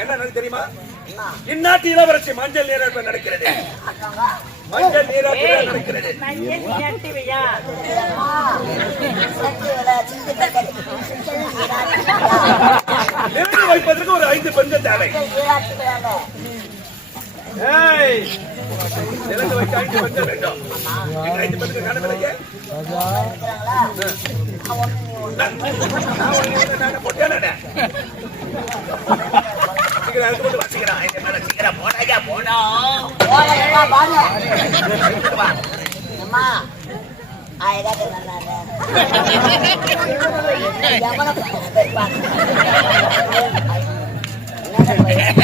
என்ன தெரியுமா? இந்நாட்டு இளவரசி மஞ்சள் நீராட்டம் நடக்கிறது. மஞ்சள் நீராட்டம் நடக்கிறது. நிறுத்தி வைப்பதற்கு ஒரு 5 பெண்கள் தேவை. நிறுத்தி வைக்க 5 பெண்கள் வேண்டும். 5 பெண்கள் காணவில்லையே. சீக்கிரம் போடாயா போனோம்.